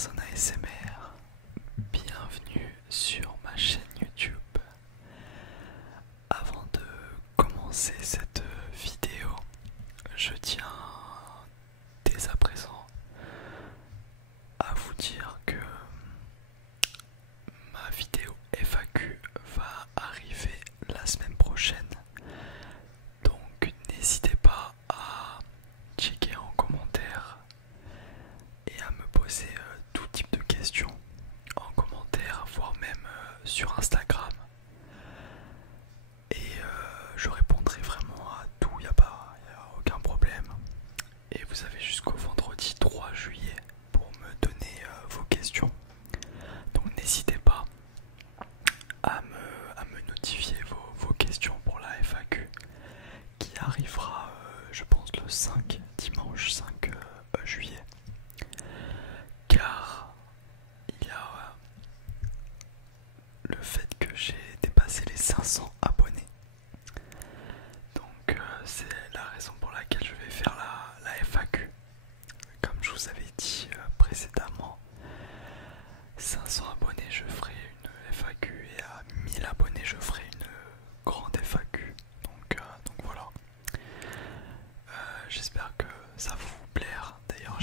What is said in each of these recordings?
personnes ASMR, bienvenue sur ma chaîne YouTube. Avant de commencer cette vidéo, je tiens dès à présent à vous dire que ma vidéo FAQ va arriver la semaine prochaine. Donc n'hésitez pas à checker en commentaire et à me poser tout type de questions en commentaire, voire même sur Instagram. Et je répondrai vraiment à tout, y a aucun problème. Et vous avez jusqu'au vendredi 3 juillet pour me donner vos questions. Donc n'hésitez pas à me notifier vos questions pour la FAQ qui arrivera, je pense, le 5, dimanche 5 juillet. Car il y a le fait que j'ai dépassé les 500 abonnés. Donc c'est la raison pour laquelle je vais faire la FAQ. Comme je vous avais dit précédemment, 500 abonnés je ferai une FAQ et à 1000 abonnés je ferai une grande FAQ. Donc voilà. J'espère que ça va vous plaire. D'ailleurs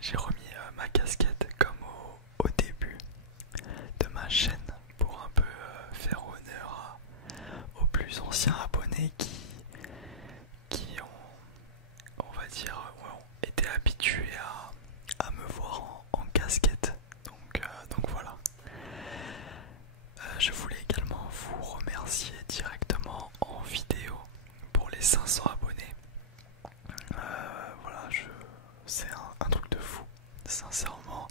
j'ai remis ma casquette comme au début de ma chaîne pour un peu faire honneur aux plus anciens abonnés qui ont, on va dire, ont été habitués à me voir en casquette. Donc voilà. Je voulais également vous remercier directement en vidéo pour les 500 abonnés. Voilà, c'est un truc de fou. Sincèrement,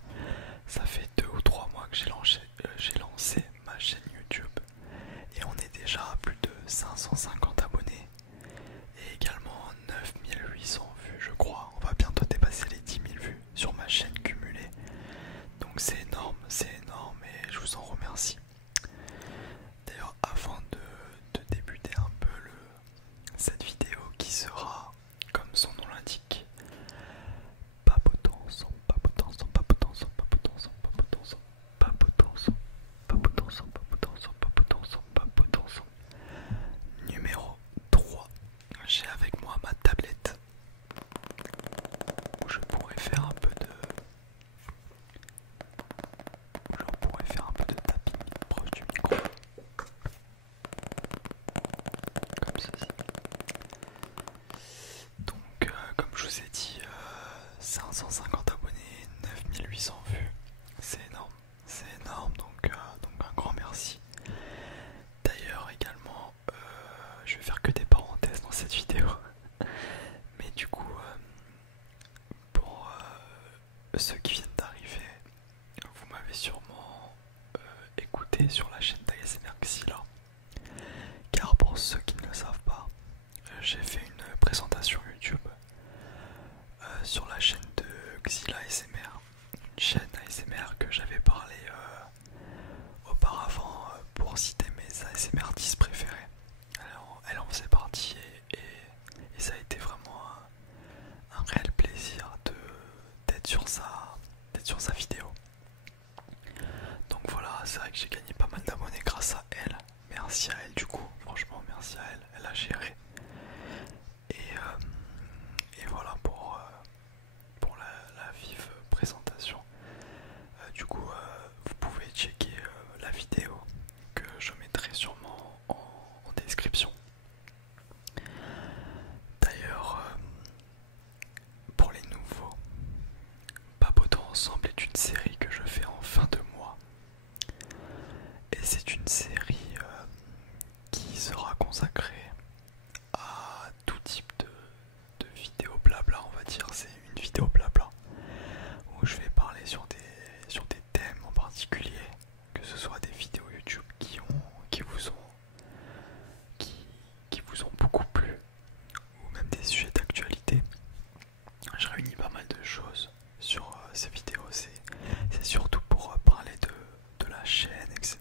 ça fait 2 ou 3 mois que j'ai lancé ma chaîne YouTube et on est déjà à plus de 550 abonnés et également 9800 vues, je crois. On va bientôt dépasser les 10 000 vues sur ma chaîne cumulée. Donc c'est énorme et je vous en remercie. D'ailleurs, avant de débuter un peu cette vidéo qui sera, comme son nom l'indique, papotant, numéro 3. J'ai avec moi ma tablette où je pourrais faire un peu de tapping proche du micro, comme ceci. Donc comme je vous ai dit, 550 abonnés, 9800 vues, c'est énorme, donc un grand merci. D'ailleurs également, je vais faire que des parenthèses dans cette vidéo, mais du coup, pour ceux qui viennent d'arriver, vous m'avez sûrement écouté sur la chaîne d'ASMR Xila, car pour ceux qui ne le savent pas, j'ai fait une présentation YouTube sur la chaîne de Xila ASMR, une chaîne ASMR que j'avais parlé auparavant pour citer mes ASMR artistes préférés. Elle en faisait partie et ça a été vraiment un réel plaisir d'être sur sa vidéo. Donc voilà, c'est vrai que j'ai gagné pas mal d'abonnés grâce à elle. Merci à elle du coup, franchement merci à elle, elle a géré. Et voilà pour la vive présentation. Du coup, vous pouvez checker la vidéo que je mettrai sûrement en description. D'ailleurs, pour les nouveaux, Papotant Ensemble est une série que je fais en fin de mois. Et c'est une série qui sera consacrée à tout type de vidéos blabla, on va dire. C'est une vidéo blabla où je vais parler sur des thèmes en particulier, que ce soit des vidéos YouTube qui vous ont beaucoup plu, ou même des sujets d'actualité. Je réunis pas mal de choses sur ces vidéos, c'est surtout pour parler de la chaîne, etc.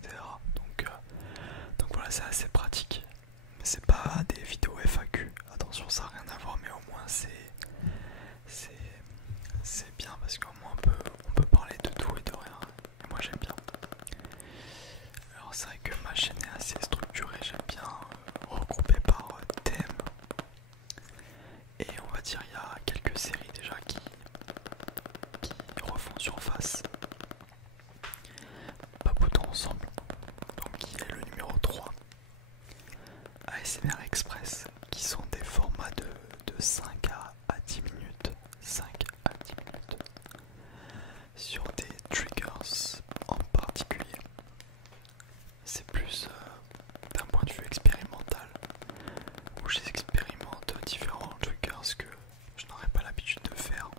Donc voilà, c'est assez pratique. surface, papotons ensemble, donc qui est le numéro 3. ASMR Express, qui sont des formats de 5 à 10 minutes, 5 à 10 minutes, sur des triggers en particulier. C'est plus d'un point de vue expérimental, où j'expérimente différents triggers que je n'aurais pas l'habitude de faire.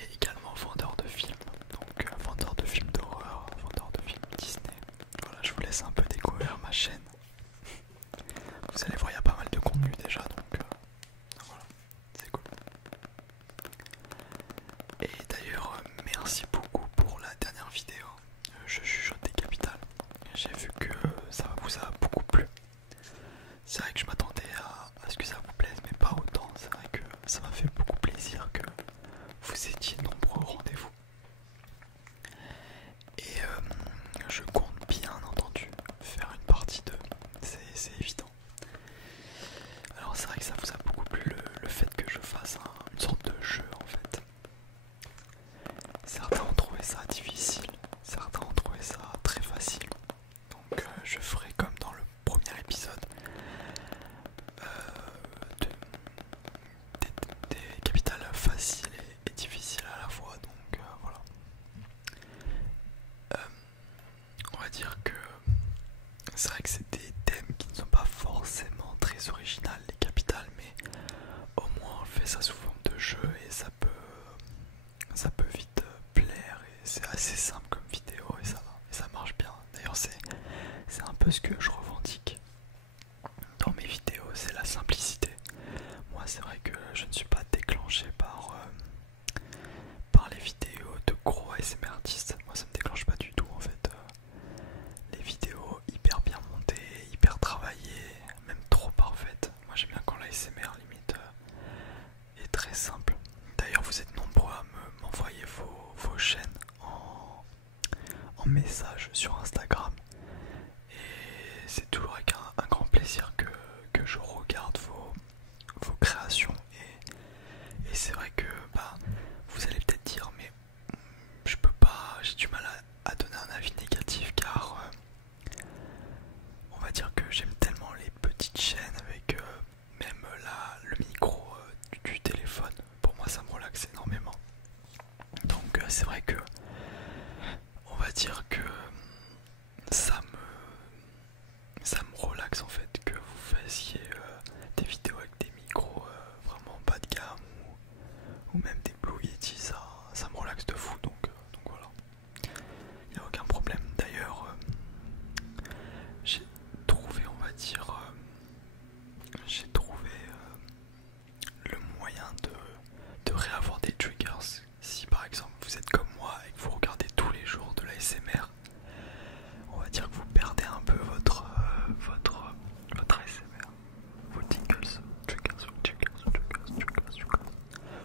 Et également vendeur de films, donc vendeur de films d'horreur, vendeur de films Disney. Voilà, je vous laisse un peu découvrir ma chaîne. Vous allez voir, il y a pas mal de contenu déjà, donc voilà, c'est cool. Et d'ailleurs, merci beaucoup pour la dernière vidéo. Je chuchote des capitales. J'ai vu que ça vous a beaucoup plu. C'est vrai que je m'attendais à ce que ça vous plaise, mais pas autant. C'est vrai que ça m'a fait beaucoup plaisir que vous étiez nombreux au rendez-vous. Et je compte bien entendu faire une partie 2, c'est évident. Alors c'est vrai que ça vous a beaucoup plu le fait que je fasse une sorte de jeu en fait. Certains ont trouvé ça difficile, certains ont trouvé ça très facile. Donc je ferai comme dans le premier épisode des capitales faciles et difficiles à la fois. Donc voilà. On va dire que c'est vrai que c'est des thèmes qui ne sont pas forcément très originales, les capitales, mais au moins on fait ça sous forme de jeu et ça peut vite plaire, et c'est assez simple comme vidéo et ça marche bien. D'ailleurs c'est un peu ce que je revendique dans mes vidéos, c'est la simplicité. Moi c'est vrai que je ne suis pas déclenché par les vidéos de gros ASMR artistes. Moi ça me déclenche pas du tout en fait. Les vidéos hyper bien montées, hyper travaillées, même trop parfaites. Moi j'aime bien quand l'ASMR limite est très simple. D'ailleurs vous êtes nombreux à m'envoyer vos chaînes en message sur Instagram. Et c'est toujours avec un grand plaisir que je regarde vos créations. Et c'est vrai que vous allez peut-être dire mais je peux pas, j'ai du mal à donner un avis négatif car on va dire que j'aime tellement les petites chaînes avec même le micro du téléphone. Pour moi ça me relaxe énormément. Donc c'est vrai que on va dire que ça me relaxe en fait que vous fassiez des vidéos avec des micros vraiment bas de gamme ou même des Blue Yeti, ça me relaxe de fou, donc voilà, il n'y a aucun problème. D'ailleurs j'ai trouvé, on va dire, le moyen de réavoir des triggers. Si par exemple vous êtes comme moi et que vous regardez tous les jours de l'ASMR, on va dire que vous perdez un peu votre ASMR, vos tingles,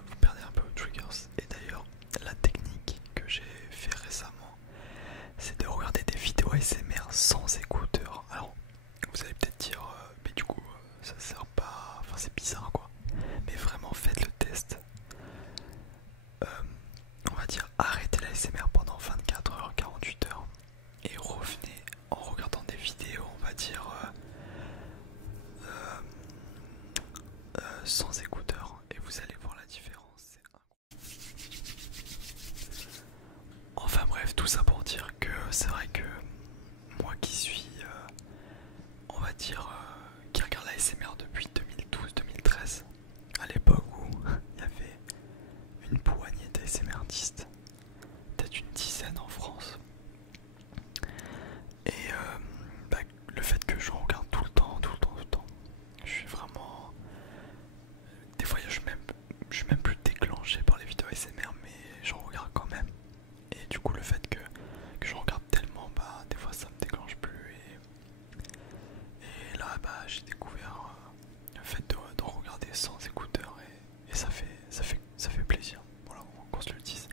vous perdez un peu vos triggers. Et d'ailleurs la technique que j'ai fait récemment, c'est de regarder des vidéos ASMR sans écouteurs. Alors vous allez peut-être dire mais du coup ça sert pas, enfin c'est bizarre quoi, mais vraiment faites le test. On va dire arrêtez l'ASMR pendant 24 heures, 48 heures et revenez en regardant des vidéos, on va dire sans écouteurs, et vous allez voir la différence. Enfin bref, tout ça pour dire que c'est vrai que moi qui suis on va dire qui regarde la SMR depuis 2012-2013, à l'époque où il y avait une poignée d'ASMR artistes, peut-être une dizaine en France, et le fait que j'en regarde tout le temps, je suis vraiment, des fois je suis même plus déclenché par les vidéos ASMR, mais j'en regarde quand même. Et du coup le fait que j'en regarde tellement, des fois ça me déclenche plus. Et là j'ai découvert le fait de regarder sans écouteurs, et ça fait plaisir. Voilà, qu'on se le dise.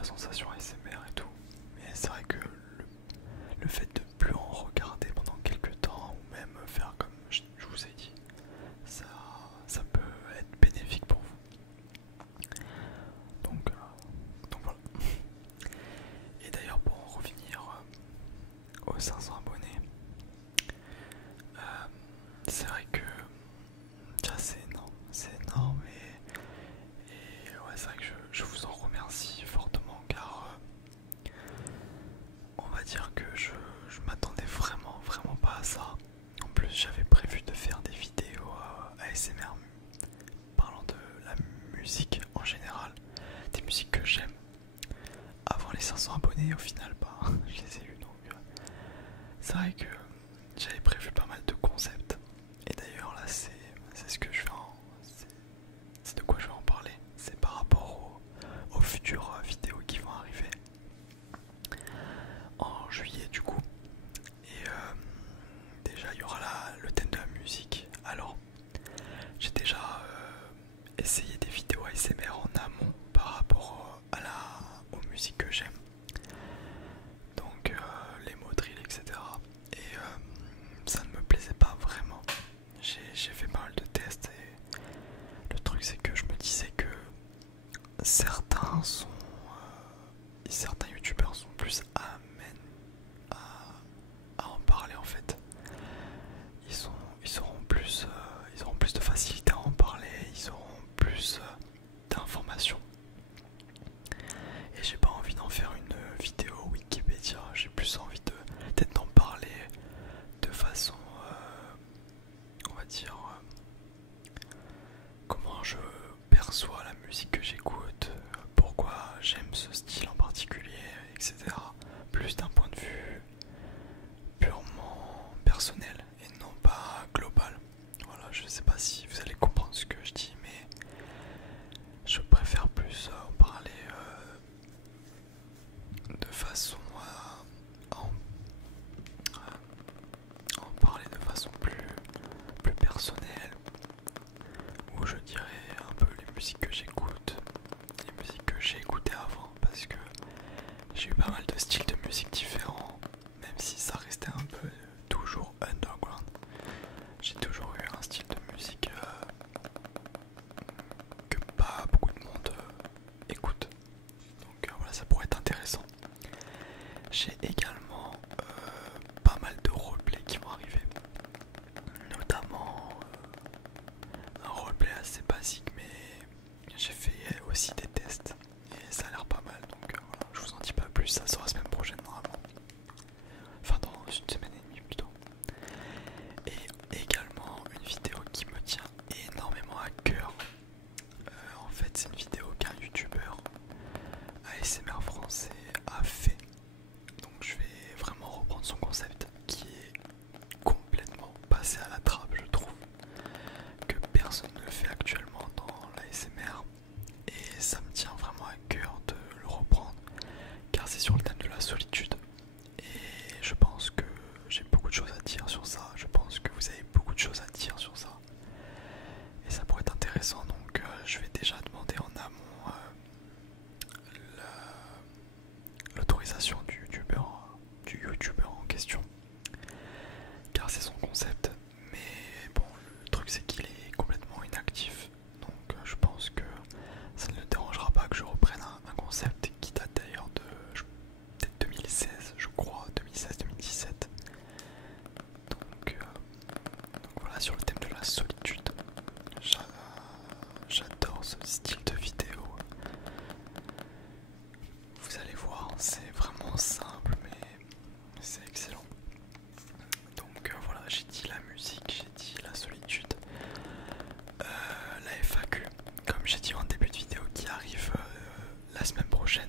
la sensation ASMR et tout. Mais c'est vrai que le fait de plus en regarder pendant quelques temps, ou même faire comme je vous ai dit, ça peut être bénéfique pour vous. Donc voilà. Et d'ailleurs, pour en revenir aux 500 abonnés, c'est vrai que déjà c'est énorme et ouais, c'est vrai que je vous en remercie fortement car on va dire que je m'attendais vraiment pas à ça. En plus, j'avais prévu de faire des vidéos ASMR parlant de la musique en général, des musiques que j'aime avant les 500 abonnés. Au final, bah, je les ai eu, donc c'est vrai que j'avais prévu pas mal de concepts. Et d'ailleurs là c'est ce que je vais c'est de quoi je vais en parler. C'est par rapport aux futures vidéos qui vont arriver en juillet du coup. Et déjà il y aura le thème de la musique. Alors j'ai déjà essayé des vidéos ASMR en amont par rapport aux musiques que j'aime. Donc les mots drill, etc. Et ça ne me plaisait pas vraiment. J'ai fait pas mal de tests et le truc c'est que je me disais que certains youtubeurs sont plus amènes à en parler en fait. Ils auront plus de facilité à en parler, ils auront plus d'informations. Et j'ai pas envie d'en faire une vidéo Wikipédia, j'ai plus envie peut-être d'en parler de façon, on va dire, comment je perçois la musique que j'écoute, pourquoi j'aime ce style en particulier, etc. Plus d'un point de vue purement personnel et non pas global. Voilà, je sais pas si vous allez comprendre ce que je dis, mais je préfère plus en parler de façon à en parler de façon plus personnelle, où je dirais un peu les musiques que j'écoute, les musiques que j'ai écoutées avant, parce que j'ai eu pas mal de styles de musique différents, même si ça restait un peu toujours underground. J'ai toujours eu un style de musique que pas beaucoup de monde écoute. Donc voilà, ça pourrait être intéressant. J'ai également pas mal de roleplay qui vont arriver, notamment un roleplay assez basique, mais j'ai fait aussi des tests et ça a l'air pas mal. Donc voilà, je vous en dis pas plus, ça sera la semaine prochaine normalement. Enfin dans une semaine et demie plutôt. Et également une vidéo qui me tient énormément à cœur. En fait c'est une vidéo qu'un youtubeur ASMR français a fait. Donc je vais vraiment reprendre son concept qui est complètement passé à la trappe, je trouve, que personne ne le fait actuellement dans l'ASMR. Et ça me tient vraiment à cœur de le reprendre car c'est sur le thème de la solitude. Et je pense que j'ai beaucoup de choses à dire sur ça. Je pense que vous avez beaucoup de choses à dire sur ça. Et ça pourrait être intéressant. Donc je vais déjà demander en amont l'autorisation du youtubeur en question. Car c'est son concept. Mais bon, le truc c'est qu'il est complètement inactif. Donc je pense que ça ne le dérangera pas que je reprenne un concept qui date d'ailleurs de peut-être 2016, je crois, 2016-2017. Donc voilà, sur le thème de la solitude. J'adore ce style de vidéo. Vous allez voir, c'est vraiment simple, mais c'est excellent. Donc voilà, j'ai dit la musique, j'ai dit la solitude. La FAQ, comme j'ai dit en début de vidéo, qui arrive la semaine prochaine.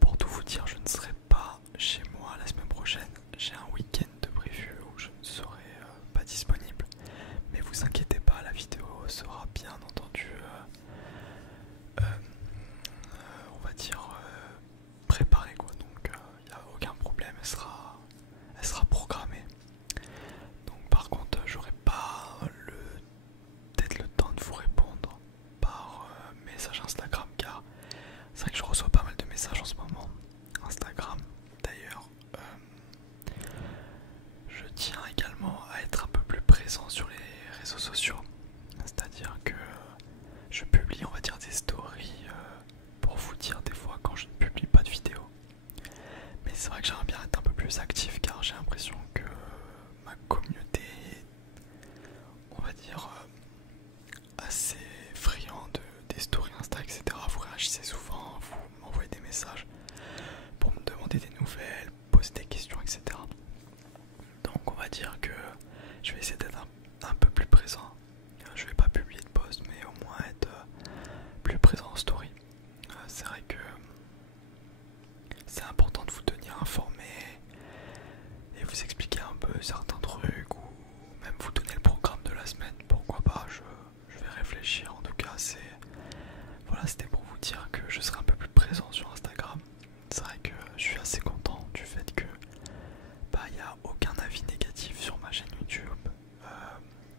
Pour tout vous dire, je ne serai pas chez moi la semaine prochaine. J'ai un week-end de prévu où je ne serai pas disponible. Mais vous inquiétez pas, la vidéo sera bien entendu, on va dire, préparée plus actif car j'ai l'impression que ma communauté est, on va dire, assez friand des stories Insta, etc. Vous réagissez souvent, vous m'envoyez des messages pour me demander des nouvelles, poser des questions, etc. Donc on va dire que je vais essayer d'être un peu plus présent. Je vais pas publier de post, mais au moins être plus présent en story. C'est vrai que c'est important de vous tenir informé et vous expliquer un peu certains trucs ou même vous donner le programme de la semaine. Pourquoi pas, je vais réfléchir. En tout cas, voilà, c'était pour vous dire que je serai un peu plus présent sur Instagram. C'est vrai que je suis assez content du fait que il n'y a aucun avis négatif sur ma chaîne YouTube,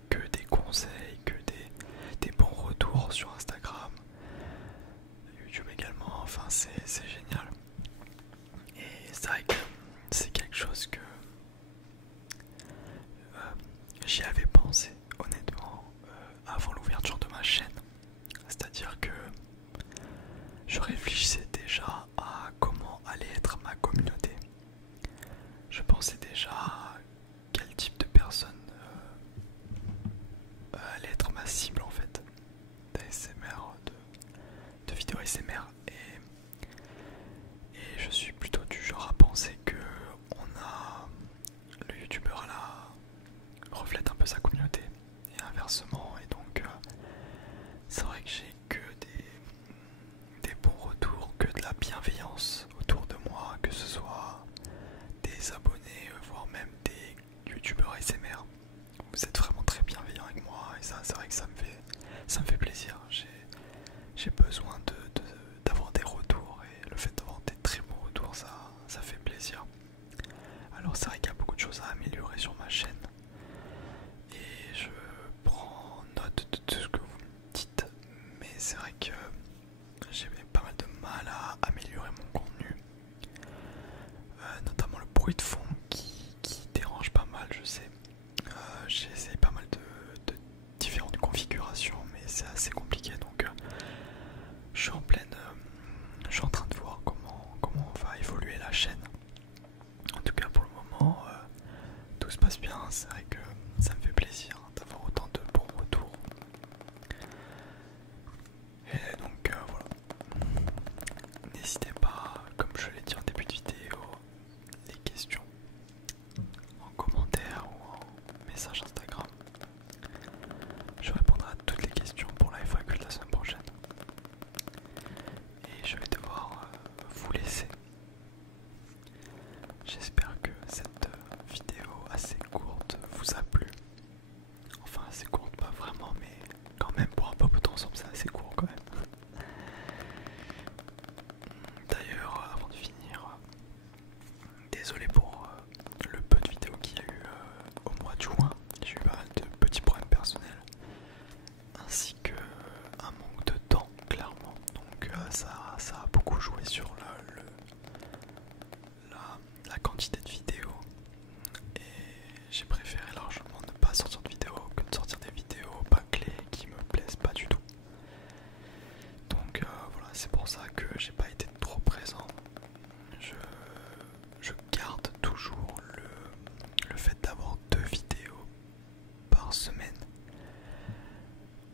que des conseils, que des bons retours sur Instagram, YouTube également. Enfin, c'est génial. Et c'est vrai que c'est quelque chose que j'y avais pensé honnêtement avant l'ouverture de ma chaîne. C'est-à-dire que je réfléchissais déjà à comment allait être ma communauté. Je pensais déjà à quel type de personne allait être ma cible en fait d'ASMR, de vidéos ASMR. Et je suis plutôt du genre à penser que le youtubeur reflète un peu sa communauté et inversement. Et donc c'est vrai que j'ai que des bons retours, que de la bienveillance autour de moi, que ce soit des abonnés, voire même des youtubeurs ASMR. Vous êtes vraiment très bienveillants avec moi et ça c'est vrai que ça me fait plaisir. J'ai besoin d'avoir des retours et le fait d'avoir des très bons retours ça fait plaisir. Alors c'est vrai qu'il y a beaucoup de choses à améliorer sur ma chaîne et je prends note de tout ce que vous me dites, mais c'est vrai que j'ai pas mal de mal à améliorer mon contenu, notamment le bruit de fond qui dérange pas mal, je sais. J'ai essayé pas mal de différentes configurations, mais c'est assez compliqué, donc je suis je suis en train de voir comment va évoluer la chaîne. En tout cas pour le moment, tout se passe bien. C'est vrai que ça me fait plaisir d'avoir autant de bons retours. Et donc voilà. N'hésitez pas, comme je l'ai dit en début de vidéo, les questions en commentaire ou en message Instagram. Je répondrai à toutes les questions pour la FAQ de la semaine prochaine. Et je vais devoir vous laisser. J'espère que cette vidéo assez courte vous a plu. Enfin assez courte, pas vraiment, mais quand même pour un papoter ensemble c'est assez court quand même. D'ailleurs, avant de finir, désolé pour le peu de vidéos qu'il y a eu au mois de juin. J'ai eu pas mal de petits problèmes personnels ainsi que un manque de temps clairement. Donc ça a beaucoup joué sur la quantité de vidéos. Et j'ai préféré largement ne pas sortir de vidéos que de sortir des vidéos bâclées qui me plaisent pas du tout. Donc voilà, c'est pour ça que j'ai pas été trop présent. Je garde toujours le fait d'avoir 2 vidéos par semaine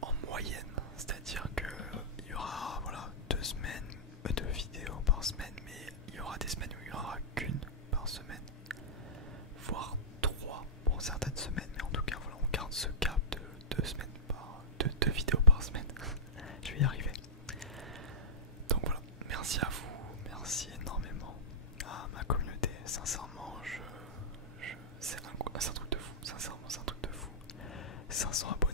en moyenne. C'est-à-dire qu'il y aura voilà, 2 vidéos par semaine, mais il y aura des semaines où il n'y aura qu'une par semaine, voire 3 pour certaines semaines, mais en tout cas voilà, on garde ce cap de 2 vidéos par semaine. Je vais y arriver. Donc voilà, merci à vous, merci énormément à ma communauté. Sincèrement, c'est un truc de fou. Sincèrement, c'est un truc de fou. 500 abonnés